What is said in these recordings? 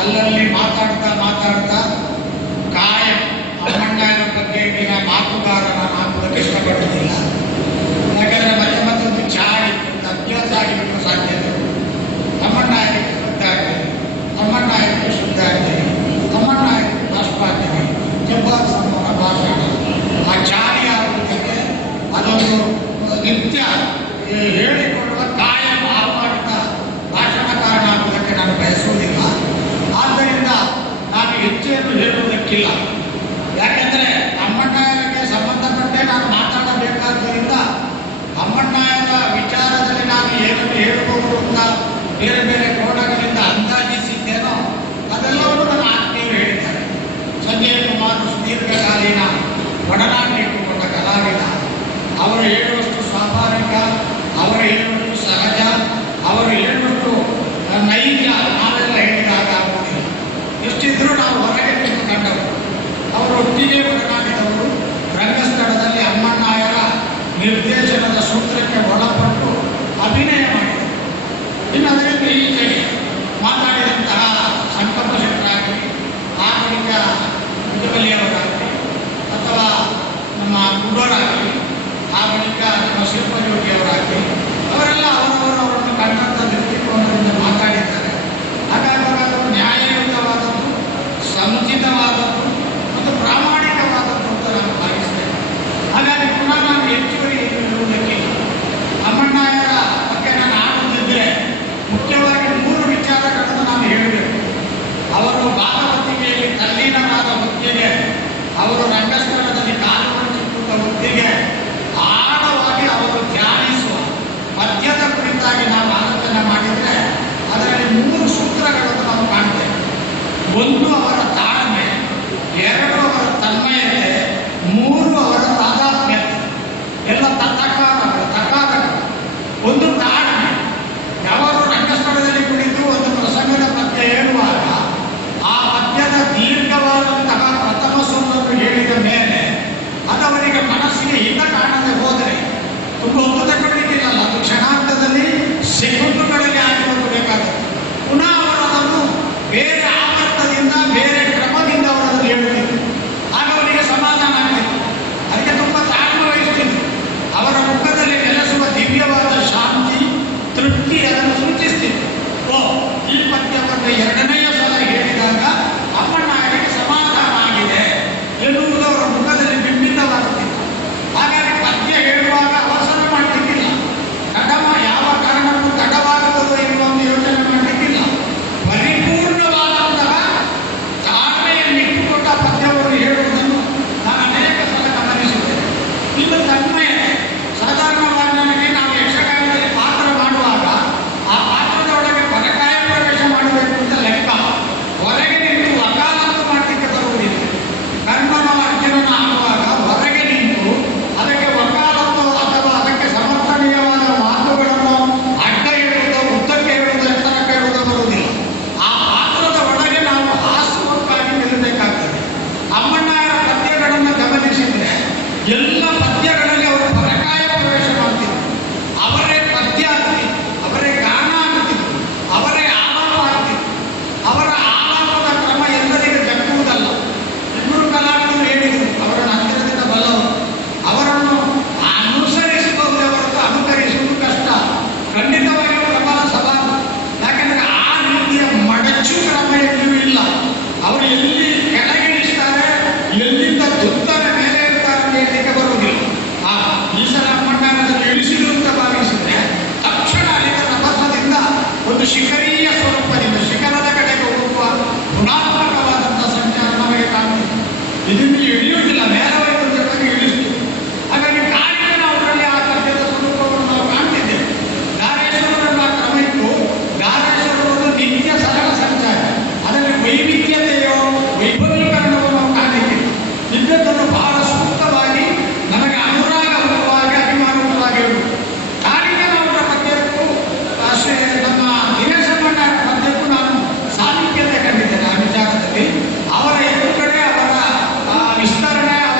ಅಲ್ಲಲ್ಲಿ ಮಾತಾಡ್ತಾ ಕಾಯಂ ಅಮ್ಮಣ್ಣನ ಬಗ್ಗೆ ಈಗಿನ ಮಾತುಗಾರನ ಹಾಕುವುದಕ್ಕೆ ಇಷ್ಟಪಡುವುದಿಲ್ಲ. ಯಾಕಂದರೆ ಮತ್ತೆ ಒಂದು ಚಾಡಿತ್ತು, ಅಭ್ಯಾಸ ಆಗಿಬಿಟ್ಟು ಸಾಧ್ಯತೆ. ತಮ್ಮಣ್ಣಾಯರಿಗೆ ಶುದ್ಧ ಆಗ್ತದೆ, ತಮ್ಮಣ್ಣಾಯರಿಗೆ ಶುದ್ಧ ಆಗ್ತದೆ, ತಮ್ಮಣ್ಣಾಯರಿಗೆ ಭಾಷಣ ಆಗ್ತದೆ. ಜಬ್ಬಾರ್ ಸಂಪೂರ್ಣ ಭಾಷಣ ಆ ಚಾಡಿ ಆಗುವುದಕ್ಕೆ ಅದೊಂದು ನಿತ್ಯ ಹೇಳಿಕೊಳ್ಳುವ ಕಾಯಂ ಆವಾಡಿತ ಭಾಷಣಕಾರಣ ಆಗುವುದಕ್ಕೆ ನಾನು ಬಯಸುವುದಿಲ್ಲ. ಆದ್ದರಿಂದ ನಾನು ಹೆಚ್ಚೇನು ಹೇಳುವುದಕ್ಕಿಲ್ಲ. ಯಾಕೆಂದರೆ ಅಮ್ಮಣ್ಣಾಯರಿಗೆ ಸಂಬಂಧಪಟ್ಟೆ ನಾನು ಮಾತಾಡಬೇಕಾದ್ದರಿಂದ ಅಮ್ಮಣ್ಣಾಯರ ವಿಚಾರದಲ್ಲಿ ನಾನು ಏನನ್ನು ಹೇಳಬಹುದು ಅಂತ ಬೇರೆ ಬೇರೆ ಕೋಣಗಳಿಂದ ಅಂದಾಜಿಸಿದ್ದೇನೋ ಅದೆಲ್ಲವನ್ನೂ ನನ್ನ ಆತ್ಮೀಯರು ಹೇಳಿದ್ದಾರೆ. ಸಂಜಯ್ ಕುಮಾರ್ ದೀರ್ಘಕಾಲೀನ ಒಡನಾಟ ಇಟ್ಟುಕೊಂಡ ಕಲಾವಿದ. ಅವರು ಹೇಳುವಷ್ಟು ಸ್ವಾಭಾವಿಕ, ಅವರು ಹೇಳುವಷ್ಟು ಸಹಜ, ಅವರು ಹೇಳುವಷ್ಟು ನೈಜ ನಾವೆಲ್ಲ ಹೇಳಿದಾಗ ಆಗುವುದಿಲ್ಲ. ಎಷ್ಟಿದ್ರೂ ನಾವು ಹೊರಗೆ ಕಂಡವರು. ಅವರು ಒಟ್ಟಿಗೆ ಒಡನಾಡಿದವರು. ರಂಗಸ್ಥಳದಲ್ಲಿ ಅಮ್ಮಣ್ಣಾಯರ ನಿರ್ದೇಶನದ ಸೂತ್ರಕ್ಕೆ ಒಳಪಟ್ಟು ಅಭಿನಯ ಮಾಡಿದರು. ಇನ್ನು ಅದರಿಂದ ಈಚೆಗೆ ಮಾತಾಡಿದಂತಹ ಸಂಕಲ್ಪ ಶೆಟ್ಟರಾಗಲಿ, ಆ ಬಳಿಕ ಮುಜಬಲಿಯವರಾಗಲಿ, ಅಥವಾ ನಮ್ಮ ಕುಡೋರಾಗಲಿ, ಆ ಬಳಿಕ ನಮ್ಮ ಶಿಲ್ಪಯೋಗಿಯವರಾಗಲಿ, ಅವರೆಲ್ಲ ಅವರನ್ನು ಕಂಡಂಥ ದೃಷ್ಟಿಕೋನದಿಂದ ಮಾತಾಡಿದ್ದಾರೆ. ಹಾಗಾಗಿ ಅವರು ನ್ಯಾಯಯುತವಾದದ್ದು, ಸಮುಚಿತವಾದದ್ದು ಮತ್ತು ಪ್ರಾಮಾಣಿಕವಾದದ್ದು ಅಂತ ನಾನು ಭಾವಿಸ್ತೇನೆ. ಹಾಗಾಗಿ ಪುನಃ ನಾನು ಹೆಚ್ಚುವರಿ ಹೇಳುವುದಕ್ಕಿಲ್ಲ. ಅಮ್ಮಣ್ಣಾಯರ ಬಗ್ಗೆ ನಾನು ಆಡುತ್ತಿದ್ದರೆ ಮುಖ್ಯವಾಗಿ 3 ವಿಚಾರಗಳನ್ನು ನಾನು ಹೇಳಬೇಕು. ಅವರು ಭಾಗವತಿಕೆಯಲ್ಲಿ ತಲ್ಲೀನರಾದ ಹೊತ್ತಿಗೆ, ಅವರು ರಂಗಸ್ಥಳದಲ್ಲಿ ಕಾಲು ಮುಚ್ಚಿಕೊಳ್ಳುವ ಹೊತ್ತಿಗೆ ಆಳವಾಗಿ ಅವರು ಧ್ಯಾನಿಸುವ ಪದ್ಯದ ಕುರಿತಾಗಿ ನಾವು ಆಲೋಚನೆ ಮಾಡಿದರೆ ಅದರಲ್ಲಿ 3 ಸೂತ್ರಗಳನ್ನು ನಾವು ಕಾಣ್ತೇವೆ. 1 ಅವರ ತಾಳ್ಮೆ, 2 ಅವರ ತನ್ಮಯತೆ, 3 ಅವರ ತಾದಾತ್ಮ್ಯತೆ. ಎಲ್ಲ ತಕಾರಗಳು. 1 ತಾಳ್ಮೆ. ಯಾವಾಗ ರಂಗಸ್ಥಳದಲ್ಲಿ ಕುಳಿತು ಒಂದು ಪ್ರಸಂಗದ ಪದ್ಯ ಹೇಳುವಾಗ ಆ ಪದ್ಯದ ದೀರ್ಘವಾದಂತಹ ಪ್ರಥಮ ಸ್ವರವನ್ನು ಹೇಳಿದ ಮೇಲೆ ಅದವರಿಗೆ ಮನಸ್ಸಿಗೆ ಹಿತ ಕಾಣದೆ ಹೋದರೆ ತುಂಬ ಹೊತ್ತು ತಗೊಳ್ಳಿಕ್ಕಿಲ್ಲ. ಅದು ಕ್ಷಣಾಂತದಲ್ಲಿ ಸೆಕೆಂಡುಗಳಲ್ಲಿ ಆಗಿ ಹೋಗಬೇಕಾಗುತ್ತೆ. ಪುನಃ ಅವರು ಅದನ್ನು ಬೇರೆ ಆವರ್ತದಿಂದ, ಬೇರೆ ಕ್ರಮದಿಂದ ಅವರನ್ನು ಹೇಳುತ್ತಿದ್ದರು. ಆಗ ಅವರಿಗೆ ಸಮಾಧಾನ ಆಗ್ತಿತ್ತು. ಅದಕ್ಕೆ ತುಂಬ ತಾಳ್ಮೆ ವಹಿಸ್ತಿದ್ರು. ಅವರ ಮುಖದಲ್ಲಿ ನೆಲೆಸುವ ದಿವ್ಯವಾದ ಶಾಂತಿ, ತೃಪ್ತಿ ಅದನ್ನು ಸೂಚಿಸ್ತಿತ್ತು. ಈ ಪದ್ಯವನ್ನು 2ನೆಯ ಸಲ ಹೇಳಿದಾಗ ಅಮ್ಮಣ್ಣಾಯರಿಗೆ ಸಮಾಧಾನ ಆಗಿದೆ ಎನ್ನುವುದು ಅವರ ಮುಖದಲ್ಲಿ ಬಿಂಬಿತವಾಗುತ್ತಿತ್ತು. ಹಾಗಾಗಿ ಪದ್ಯ ಹೇಳುವಾಗ ಅವಸರ ಮಾಡಲಿಕ್ಕಿಲ್ಲ. ಯಾವ ಕಾರಣಕ್ಕೂ ತಡವಾಗುವುದೋ ಎನ್ನುವ ಒಂದು ಯೋಚನೆ ಮಾಡಲಿಕ್ಕಿಲ್ಲ. ಪರಿಪೂರ್ಣವಾದಂತಹ ತಾಳ್ಮೆಯನ್ನಿಟ್ಟುಕೊಂಡ ಪದ್ಯವನ್ನು ಹೇಳುವುದನ್ನು ನಾನು ಅನೇಕ ಸಲ ಗಮನಿಸಿದ್ದೇನೆ. ಇನ್ನು ತನ್ಮಯತೆ. ಸಾಧಾರಣವಾಗಿ ನನಗೆ ನಾವು ಯಕ್ಷಗಾನದಲ್ಲಿ ಪಾತ್ರ ಮಾಡುವಾಗ ಆ ಪಾತ್ರದ ಒಳಗೆ ಪರಕಾಯ ಪ್ರವೇಶ ಮಾಡಬೇಕು ಅಂತ ಲೆಕ್ಕ. ಹೊರಗೆ ನಿಂತು ವಕಾಲತ್ತು ಮಾಡಲಿಕ್ಕೆ ಬರುವುದಿಲ್ಲ. ಕರ್ಣನ ಅರ್ಜುನನ ಆಗುವಾಗ ಹೊರಗೆ ನಿಂತು ಅದಕ್ಕೆ ವಕಾಲತ್ತು ಅಥವಾ ಅದಕ್ಕೆ ಸಮರ್ಥನೀಯವಾದ ಮಾತುಗಳನ್ನು ಅಡ್ಡ ಹೇಳುವುದೋ, ಉದ್ದಕ್ಕೆ ಹೇಳುವುದೋ, ಎತ್ತರಕ್ಕೆ ಹೇಳುವುದೋ ಬರುವುದಿಲ್ಲ. ಆ ಪಾತ್ರದ ಒಳಗೆ ನಾವು ಹಾಸುವಕ್ಕಾಗಿ ನಿಲ್ಲಬೇಕಾಗ್ತದೆ. ಅಮ್ಮಣ್ಣಾಯರ ಪದ್ಯಗಳನ್ನು ಗಮನಿಸಿದರೆ ಎಲ್ಲ ಪದ್ಯಗಳಲ್ಲಿ ಅವರು ಪರಕಾಯ ಪ್ರವೇಶ ಮಾಡ್ತಿದ್ರು. ಅವರೇ ಪದ್ಯ ಆಗ್ತಿತ್ತು, ಅವರೇ ಗಾನ ಆಗ್ತಿತ್ತು, ಅವರೇ ಆಲಾಪ ಆಗ್ತಿತ್ತು. ಅವರ ಆಲಾಪದ ಕ್ರಮ ಎಲ್ಲರಿಗೆ ದಕ್ಕುವುದಲ್ಲ. 200 ಕಲಾವಿದರು ಹೇಳಿದರು, ಅವರನ್ನು ಹತ್ತಿರದಿಂದ ಬಲ್ಲವರು. ಅವರನ್ನು ಅನುಸರಿಸಬಹುದೇ ಹೊರತು ಅನುಕರಿಸುವುದು ಕಷ್ಟ. ಖಂಡಿತವಾಗಿಯೂ ಪ್ರಬಲ ಸವಾಲು. ಯಾಕೆಂದರೆ ಆ ರೀತಿಯ ಮಡಚು ಕ್ರಮ ಎಲ್ಲಿಯೂ ಇಲ್ಲ. ಅವರು ಎಲ್ಲಿ ಕೆಳಗಿಳಿಸ್ತಾರೆ, ಎಲ್ಲಿಂದ ದುರ್ತಾರೆ, ಮೇಲೆ ಇರ್ತಾರೆ ಅಂತ ಹೇಳಲಿಕ್ಕೆ ಬರುವುದಿಲ್ಲ. ಈ ಸಲ ಅಮ್ಮಣ್ಣಾಯರನ್ನು ಇಳಿಸಿದ್ರು ಅಂತ ಭಾವಿಸಿದ್ರೆ ತಕ್ಷಣ ಅಲ್ಲಿನ ರಭಸದಿಂದ ಒಂದು ಶಿಖರೀಯ ಸ್ವರೂಪದಿಂದ ಶಿಖರದ ಕಡೆಗೆ ಹೋಗುವ ಗುಣಾತ್ಮಕವಾದಂಥ ಸಂಚಾರ ನಮಗೆ ಕಾಣುತ್ತಿದೆ. ಇದನ್ನು ಇಳಿಯುವುದಿಲ್ಲ, ನೇರವಾಗಿ ಇಳಿಸ್ತೀವಿ. ಹಾಗಾಗಿ ಕಾಲಿಗೆ ನಾವು ಅದರಲ್ಲಿ ಆ ಪದ್ಯದ ಸ್ವರೂಪವನ್ನು ನಾವು ಕಾಣ್ತಿದ್ದೇವೆ. ಗಾರೇಶ್ವರನ ಕ್ರಮ ಇತ್ತು. ಗಾರೇಶ್ವರವನ್ನು ನಿತ್ಯ ಸರಳ ಸಂಚಾರ, ಅದರಲ್ಲಿ ವೈವಿಧ್ಯತೆಯೋ ವೈಭವೀಕರಣವನ್ನು ನಾವು ಕಾಣಲಿಕ್ಕಿಲ್ಲ. ನಿತ್ಯದನ್ನು ಬಹಳ ಸೂಕ್ತವಾಗಿ ನಮಗೆ ಅನುರಾಗವಾಗಿ ಅಭಿಮಾನವಾಗಿರುವುದು. ಕಾಲಿಗೆ ನಾವು ಪದ್ಯಕ್ಕೂ ಅಷ್ಟೇ ನಮ್ಮ ದಿನೇಶಮ್ಮಣ್ಣ ಪದ್ಯಕ್ಕೂ ನಾನು ಸಾಮೀಪ್ಯತೆ ಕಂಡಿದ್ದೇನೆ. ಆ ವಿಚಾರದಲ್ಲಿ ಅವರ ಎದುರುಗಡೆ ಅವರ ವಿಸ್ತರಣೆ, ಅವರ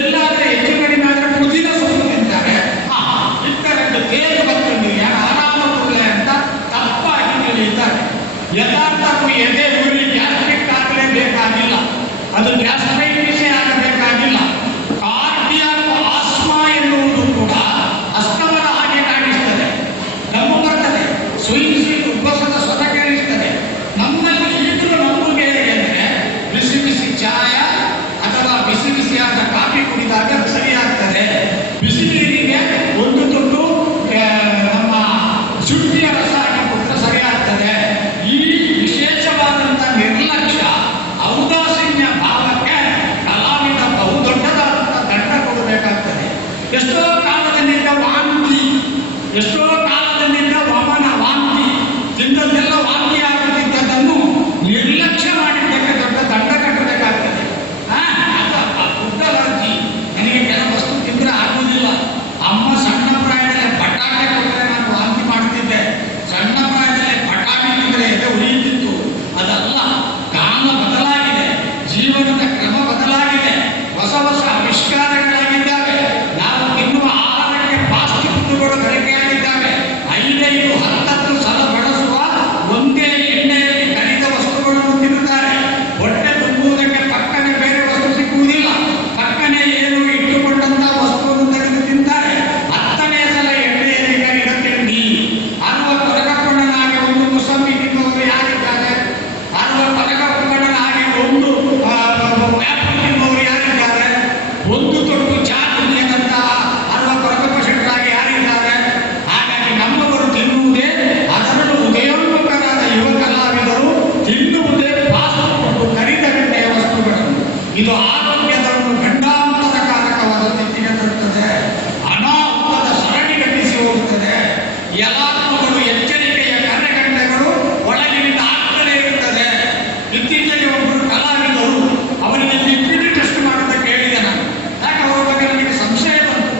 ಎಲ್ಲಾದ್ರೆ ಹೆಚ್ಚು ಕಡಿಮೆ ಆದ್ರೆ ಪುದೀನ ಸೊಪ್ಪು ತಿಂತಾರೆ. ಇತ್ತರದ್ದು ತೇಜು ಬರ್ತಂದಿಲ್ಲ ಆರಾಮ ಕೊಡಲೆ ಅಂತ ತಪ್ಪಾಗಿ ತಿಳಿಯುತ್ತಾರೆ. ಯಥಾರ್ಥಕ್ಕೂ ಎದೆ ಉರಿ ಗ್ಯಾಸ್ಟ್ರಿಕ್ ಆಗಲೇಬೇಕಾಗಿಲ್ಲ, ಅದು ಗ್ಯಾಸ್ಟ್ರೈಟಿಸೇ ಆಗಬೇಕಾಗಿಲ್ಲ. ಕಾರ್ಡಿಯಾಕ್ ಆಸ್ಮಾ ಎನ್ನುವುದು ಕೂಡ ಅಸ್ತಮದ ಹಾಗೆ ಕಾಣಿಸ್ತದೆ, ದಮ್ಮು ಬರ್ತದೆ, ಸುಯಿಸಿ ಉಬ್ಬಸದ ಸ್ವತ ಕೇಳಿಸ್ತದೆ. ನಮ್ಮಲ್ಲಿ ಈಗಲೂ ನಮಗೆ ಹೇಗೆಂದ್ರೆ ಬಿಸಿ ಬಿಸಿ ಚಾಯ ಅಥವಾ ಬಿಸಿ ಬಿಸಿಯಾದ ಕಾಫಿ ಕುಡಿದಾಗ ಸರಿಯಾಗ್ತದೆ. ಬಿಸಿ ನೀರಿಗೆ ಒಂದು ತುಂಡು ನಮ್ಮ ಶುಂಠಿಯ ರಸ ಹಾಕಿ ಕೊಟ್ಟರೆ ಸರಿಯಾಗ್ತದೆ. ಈ ವಿಶೇಷವಾದಂಥ ನಿರ್ಲಕ್ಷ್ಯ ಔದಾಸೀನ್ಯ ಭಾವಕ್ಕೆ ಕಲಾವಿದ ಬಹುದೊಡ್ಡದಾದಂಥ ದಂಡ ಕೊಡಬೇಕಾಗ್ತದೆ. ಎಷ್ಟೋ ಕಾಲದಿಂದ ವಾಂತಿ, ಎಷ್ಟೋ ಕಾಲದಿಂದ ವಮನ ವಾಂತಿ, ತಿಂದದ್ದೆಲ್ಲ ವಾಂತಿ ಆಗುತ್ತಿದ್ದದನ್ನು ನಿರ್ಲಕ್ಷ್ಯ ಮಾಡಿದ್ದಕ್ಕೆ ದೊಡ್ಡ ದಂಡ ಕಟ್ಟಬೇಕಾಗ್ತದೆ. ಫುಡ್ ಅಲರ್ಜಿ, ನನಗೆ ಕೆಲವು ವಸ್ತು ತಿಂದರೆ ಆಗುವುದಿಲ್ಲ. ಅಮ್ಮ ಸಣ್ಣ ಪ್ರಾಯದಲ್ಲಿ ಬಟಾಟೆ ಕೊಟ್ಟರೆ ನಾನು ವಾಂತಿ ಮಾಡ್ತಿದ್ದೆ. ಸಣ್ಣ ಪ್ರಾಯದಲ್ಲಿ ಬಟಾಟೆ ತಿಂದರೆ ಎದೆ ಉರಿಯುತ್ತಿತ್ತು. ಅದಲ್ಲ, ಕಾಲ ಬದಲಾಗಿದೆ, ಜೀವನದ ಕ್ರಮ ಬದಲಾಗಿದೆ, ಹೊಸ ಹೊಸ ಆವಿಷ್ಕಾರಗಳಾಗಿದ್ದಾವೆ. ನಾವು ತಿನ್ನುವ ಆಹಾರಕ್ಕೆ ಫಾಸ್ಟ್ ಫುಡ್ಗಳು ಬಳಕೆಯಾಗಿದ್ದಾವೆ. 5-10 ಸಲ ಬಳಸುವ ಒಂದೇ ಎಣ್ಣೆಯಲ್ಲಿ ಕರಿದ ವಸ್ತುಗಳನ್ನು ತಿನ್ನುತ್ತಾರೆ. ಹೊಟ್ಟೆ ತುಂಬುವುದಕ್ಕೆ ಪಕ್ಕನೆ ಬೇರೆ ವಸ್ತು ಸಿಕ್ಕುವುದಿಲ್ಲ. ಪಕ್ಕನೆ ಏನು ಇಟ್ಟುಕೊಂಡಂತ ವಸ್ತುವನ್ನು ತೆಗೆದು ತಿಂತಾರೆ. 10ನೇ ಸಲ ಎಣ್ಣೆಯಲ್ಲಿ ಕರಿದ ತಿಂಡಿ. 60 ಪದಕಕೊಂಡನಾಗೆ ಒಂದು ಮುಸಂಬಿ ತಿನ್ನುವವರು ಯಾರಿದ್ದಾರೆ? 60 ಪದಕಕೊಂಡನಾಗೆ ಒಂದು ಆ್ಯಪಲ್ ತಿನ್ನುವವರು ಯಾರಿದ್ದಾರೆ? ಒಂದು ತೊಟ್ಟು ಚಾ ತಿನ್ನದಂತಹ 60 ಪದಕಪುರುಷರಾಗಿ ಯಾರಿದ್ದಾರೆ? ಹಾಗಾಗಿ ನಮ್ಮವರು ತಿನ್ನುವುದೇ, ಅದರಲ್ಲೂ ಉದಯೋನ್ಮುಖರಾದ ಯುವ ಕಲಾವಿದರು ತಿನ್ನುವುದೇ ಫಾಸ್ಟ್ ಫುಡ್, ಕರಿದ ಎಣ್ಣೆಯ ವಸ್ತುಗಳನ್ನು. ಇದು ಆರೋಗ್ಯದವನ್ನು ಗಂಡಾಂತರಕಾರಕವಾದ ಸ್ಥಿತಿಗೆ ತರುತ್ತದೆ. ಅನಾಹುತದ ಸರಣಿ ಗಟ್ಟಿಸಿ ಹೋಗುತ್ತದೆ. ಯಲಾತ್ಮಗಳು ಎಚ್ಚರಿಕೆಯ ಕರೆಗಂಟೆಗಳು ಒಳಗಿನಿಂದ ಆಗ್ತಲೇ ಇರುತ್ತದೆ. ಇತ್ತೀಚೆಗೆ ಒಬ್ಬರು ಕಲಾವಿದರು ಅವರಿಗೆ ಲಿಪಿಡ್ ಟೆಸ್ಟ್ ಮಾಡೋದಕ್ಕೆ ಹೇಳಿದೆ ನಾನು. ಯಾಕೆ ಅವರ ಬಗ್ಗೆ ನನಗೆ ಸಂಶಯ ಬಂತು.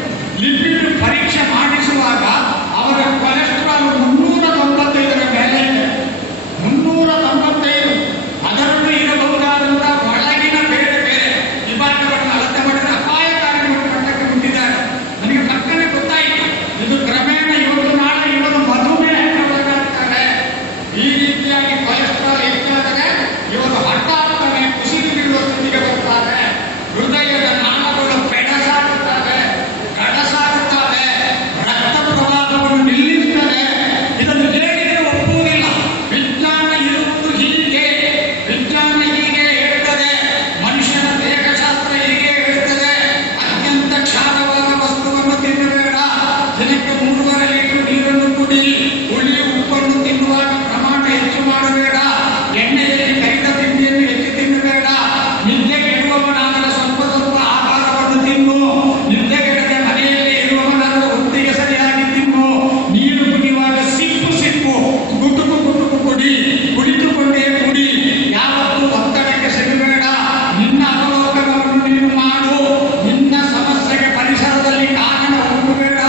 ಲಿಪಿಡ್ ಪರೀಕ್ಷೆ ಮಾಡಿಸುವಾಗ ಅವರ ಕೊಲೆಸ್ಟ್ರಾಲ್ 395ರ ಮೇಲೆ ಇದೆ. 395. ಅದರಲ್ಲೂ ಇರಬಹುದಾದಂಥ ಒಳಗಿನ ಬೇರೆ ಬೇರೆ ವಿಭಾಗಗಳನ್ನು ಅಳತೆ ಮಾಡಿದರೆ ಅಪಾಯಕಾರಿ ಮಟ್ಟಕ್ಕೆ ಬಿಟ್ಟಿದ್ದಾರೆ. ನನಗೆ ಪಕ್ಕನೆ ಗೊತ್ತಾಯಿತು, ಇದು ಕ್ರಮೇಣ ಇವತ್ತು ನಾಳೆ ಇವರು ಮಧುಮೇಹಕ್ಕೊಳಗಾಗ್ತಾರೆ. ಈ ರೀತಿಯಾಗಿ ಕೊಲೆಸ್ಟ್ರಾಲ್ ಹೆಚ್ಚಾದರೆ ಇವರು ಹಠಾತ್ತನೆ ಕುಸಿದು ಬೀಳುವ ಸ್ಥಿತಿಗೆ ಬರ್ತಾರೆ. ಹೃದಯದ ನಾಳಗಳು ಕಡಸಾಗುತ್ತವೆ, ರಕ್ತ ಪ್ರವಾಹವನ್ನು ನಿಲ್ಲಿಸುತ್ತದೆ. ಇದನ್ನು ಹೇಳಿದ್ರೆ ಒಪ್ಪುವುದಿಲ್ಲ. ವಿಜ್ಞಾನ ಇರುವುದು ಹೀಗೆ, ವಿಜ್ಞಾನ ಹೀಗೆ ಹೇಳ್ತದೆ, ಮನುಷ್ಯನ ದೇಹಶಾಸ್ತ್ರ ಹೀಗೆ ಹೇಳ್ತದೆ. ಅತ್ಯಂತ ಕ್ಷಾರವಾದ ವಸ್ತುವನ್ನು ತಿನ್ನಬೇಡ, ದಿನಕ್ಕೆ 3.5 ಲೀಟರ್ ನೀರನ್ನು ಕುಡಿ, ಹುಳಿ ಉಪ್ಪನ್ನು ತಿನ್ನುವಾಗ ಪ್ರಮಾಣ ಹೆಚ್ಚು ಮಾಡಬೇಡ, ಎಣ್ಣೆಯಲ್ಲಿ ಕರಿದ ತಿಂಡಿಯನ್ನು ಹೆಚ್ಚು ತಿನ್ನಬೇಡ, ನಿದ್ದೆಗೆಡುವವನಾದರೆ ಸ್ವಲ್ಪ ಸ್ವಲ್ಪ ಆಹಾರವನ್ನು ತಿನ್ನು, ನಿದ್ದೆಗೆಡದೆ ಮನೆಯಲ್ಲಿ ಇರುವವನಾದರೆ ಹೊತ್ತಿಗೆ ಸರಿಯಾಗಿ ತಿನ್ನು, ನೀರು ಕುಡಿಯುವಾಗ ಸಿಪ್ಪು ಗುಟುಕು ಕುಡಿ, ಕುಳಿತುಕೊಂಡೇ ಕುಡಿ, ಯಾವತ್ತೂ ಒತ್ತಡಕ್ಕೆ ಸಿಗಬೇಡ, ನಿನ್ನ ಅವಲೋಕನವನ್ನು ನೀನು ಮಾಡು, ನಿನ್ನ ಸಮಸ್ಯೆಗೆ ಪರಿಸರದಲ್ಲಿ ಕಾರಣ ಹುಡುಕಬೇಡ,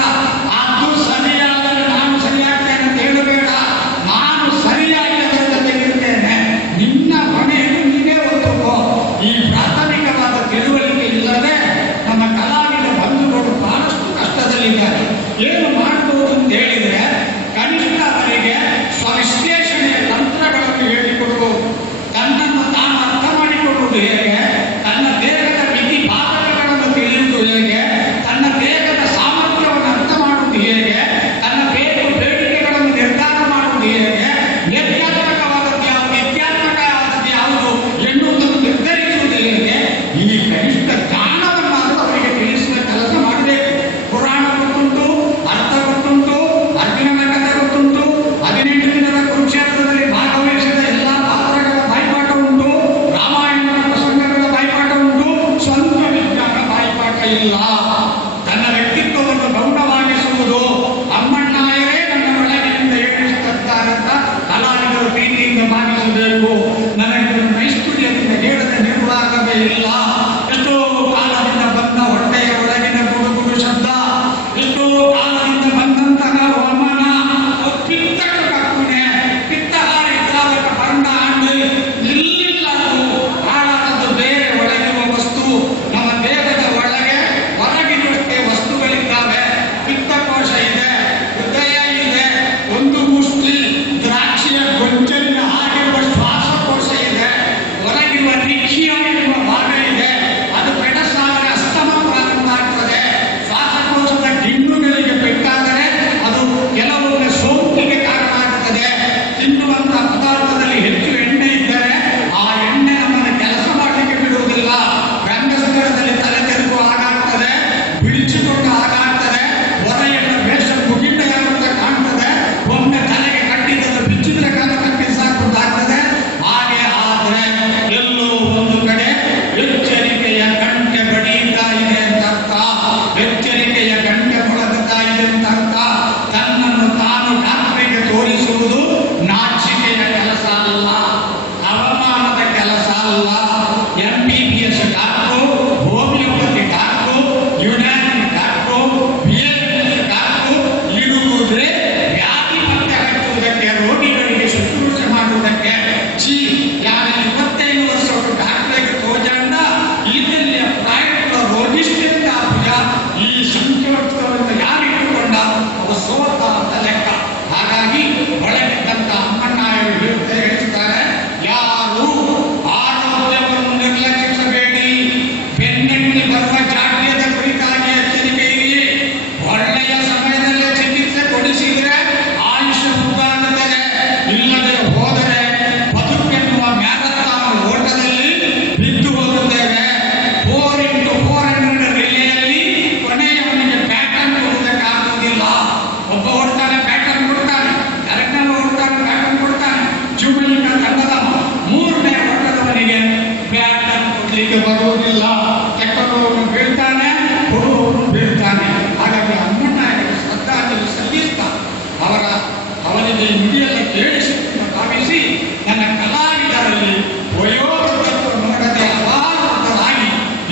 ಅದು ಸರಿಯಾದರೆ ನಾನು ಸರಿಯಾಗ್ತೇನೆ ಅಂತ ಹೇಳಬೇಡ, ನಾನು ಸರಿಯಾಗಿ ಅದರ ಜೊತೆಗಿರ್ತೇನೆ, ನಿನ್ನ ಹೊಣೆಯನ್ನು ನೀನೇ ಹೊತ್ತುಕೋ. ಈ ಪ್ರಾಥಮಿಕವಾದ ತಿಳುವಳಿಕೆ ಇಲ್ಲದೆ ನಮ್ಮ ಕಲಾವಿದ ಬಂಧುಗಳು ಬಹಳಷ್ಟು ಕಷ್ಟದಲ್ಲಿದ್ದಾರೆ. ಏನು ಮಾಡಬಹುದು ಅಂತ ಹೇಳಿದ್ರೆ, ಕನಿಷ್ಠ ಅವರಿಗೆ ಸ್ವವಿಶ್ಲೇಷಣೆಯ ತಂತ್ರಗಳನ್ನು ಹೇಳಿಕೊಡುವುದು, ತನ್ನನ್ನು ತಾನು ಅರ್ಥ ಮಾಡಿಕೊಳ್ಳುವುದು ಹೇಗೆ, ತನ್ನ ದೇಹದ ಮಿತಿ ಭಾಗಗಳನ್ನು ತಿಳಿಯುವುದು ಹೇಗೆ, ತನ್ನ ದೇಹದ ಸಾಮರ್ಥ್ಯವನ್ನು ಅರ್ಥ ಮಾಡುವುದು ಹೇಗೆ, ತನ್ನ ಬೇಡಿಕೆಗಳನ್ನು ನಿರ್ಧಾರ ಮಾಡುವುದು ಹೇಗೆ, ನಿರ್ಧಾತ್ಮಕವಾದದ್ದು ಯಾವುದು, ವಿದ್ಯಾತ್ಮಕವಾದದ್ದು ಯಾವುದು ಎನ್ನುವುದನ್ನು ನಿರ್ಧರಿಸುವುದು ಹೇಗೆ, ಈ ಕನಿಷ್ಠ ಜ್ಞಾನವನ್ನಾದರೂ ಅವರಿಗೆ ತಿಳಿಸುವ ಕೆಲಸ ಮಾಡಬೇಕು. ಪುರಾಣ ಗೊತ್ತುಂಟು, ಅರ್ಥ ಗೊತ್ತುಂಟು, ಅರ್ಜುನನ ಕಥೆ ಗೊತ್ತುಂಟು, 18 ದಿನದ ಕುರುಕ್ಷೇತ್ರದಲ್ಲಿ ಭಾಗವಹಿಸಿದ ಎಲ್ಲ ಪಾತ್ರಗಳ ಬಾಯ್ಪಾಠ ಉಂಟು, ರಾಮಾಯಣದ ಪ್ರಸಂಗಗಳ ಬಾಯ್ಪಾಠ ಉಂಟು, ಸ್ವಂತ ವಿಜ್ಞಾನ ಬಾಯ್ಪಾಠ ಇಲ್ಲ. ತನ್ನ ವ್ಯಕ್ತಿತ್ವವನ್ನು ಗೌರವಾಗಿಸುವುದು, ಅಮ್ಮಣ್ಣಾಯರೇ ನನ್ನ ಒಳಗಿನಿಂದ ಹೇಳಿಸುತ್ತಾರೆ ಅಂತ ಕಲಾವಿದರು ಪ್ರೀತಿಯಿಂದ ಭಾವಿಸಬೇಕು. ನನಗೆ ನೈಷ್ಠುರ್ಯದಿಂದ ಹೇಳದೆ ನಿರ್ವಾಹವೇ ಇಲ್ಲ. ಎಷ್ಟೋ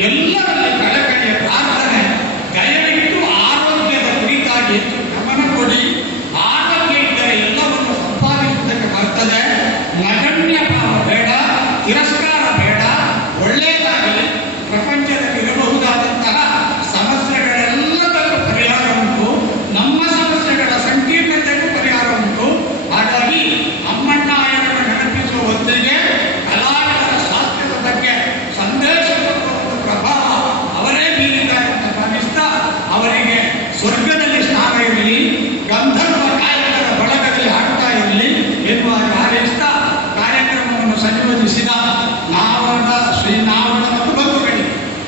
ಎಲ್ಲರಲ್ಲಿ ಕಳಕಳಿಯ ಪ್ರಾರ್ಥನೆ. ದಯವಿಟ್ಟು ಆರೋಗ್ಯದ ಕುರಿತಾಗಿ ಹೆಚ್ಚು ಗಮನ ಕೊಡಿ. ಆರೋಗ್ಯ ಇದ್ದರೆ ಎಲ್ಲವನ್ನು ಸಂಪಾದಿಸುವುದಕ್ಕೆ ಬರ್ತದೆ. ನಗಣ್ಯ ಭಾವ ಬೇಡ, ತಿರಸ್ಕಾರ ಬೇಡ, ಒಳ್ಳೆಯದಾಗಲಿ. ಪ್ರಪಂಚದಲ್ಲಿ ಇರಬಹುದಾದಂತಹ ಸಮಸ್ಯೆಗಳೆಲ್ಲದಕ್ಕೂ ಪರಿಹಾರ ಉಂಟು. ನಮ್ಮ ಸಮಸ್ಯೆಗಳ ಸಂಕೀರ್ಣತೆಗೂ ಪರಿಹಾರ ಉಂಟು. ಹಾಗಾಗಿ ಅಮ್ಮಣ್ಣಾಯರನ್ನು ನೆನಪಿಸುವ ಹೊತ್ತಿಗೆ ಕಲಾವಿದರ ಶಾಸ್ತ್ರದ ಬಗ್ಗೆ ಸಂದೇಶ ಪ್ರಭಾವ ಅವರೇ ಬೀರಿದ್ದಾರೆ ಅಂತ ಭಾವಿಸ್ತಾ ಅವರಿಗೆ ಸ್ವರ್ಗದಲ್ಲಿ ಸ್ಥಾನ ಇರಲಿ, ಗಂಧರ್ವ ಗಾಯಕರ ಬಳಗದಲ್ಲಿ ಹಾಡ್ತಾ ಇರಲಿ ಎನ್ನುವ ಹಾರೈಸ್ತಾ ಕಾರ್ಯಕ್ರಮವನ್ನು ಸಂಯೋಜಿಸಿದ ಶ್ರೀ ನಾವಣ ಮತ್ತು ಬಂಧುಗಳಿಗೆ,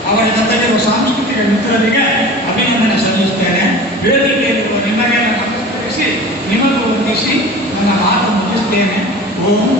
ಅವರ ಜೊತೆಗಿರುವ ಸಾಂಸ್ಕೃತಿಕ ಮಿತ್ರರಿಗೆ ಅಭಿನಂದನೆ ಸಲ್ಲಿಸುತ್ತೇನೆ. ವೇದಿಕೆಯಲ್ಲಿರುವ ನಿಮಗೆ ನಮಸ್ಕರಿಸಿ ನಿಮಗೂ ವಂದಿಸಿ ನನ್ನ ಮಾತು ಮುಗಿಸ್ತೇನೆ. ಓಂ